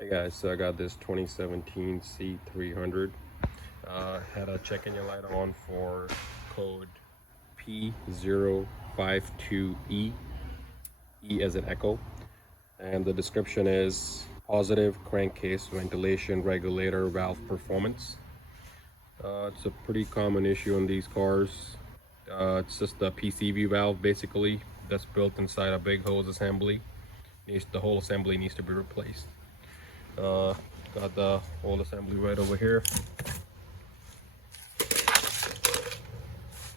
Hey guys, so I got this 2017 C300. Had a check engine light on for code P052E, E as in echo. And the description is positive crankcase ventilation regulator valve performance. It's a pretty common issue in these cars. It's just the PCV valve basically that's built inside a big hose assembly. The whole assembly needs to be replaced. Got the whole assembly right over here.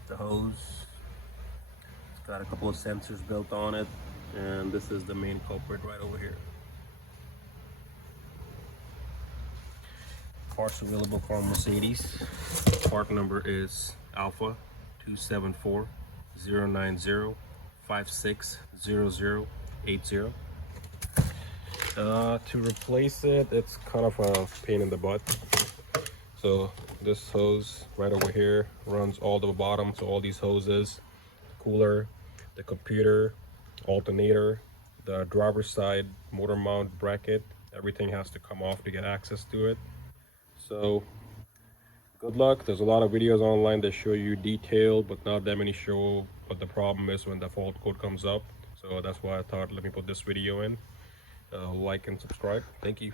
The hose, it's got a couple of sensors built on it, and this is the main culprit right over here. Parts available from Mercedes. Part number is Alpha 274-090-560080. To replace it, it's kind of a pain in the butt. So this hose right over here runs all the bottom, so all these hoses, the cooler, the computer, alternator, the driver's side motor mount bracket, everything has to come off to get access to it. So good luck. There's a lot of videos online that show you detailed, but not that many show what the problem is when the fault code comes up. So that's why I thought let me put this video in. Like and subscribe. Thank you.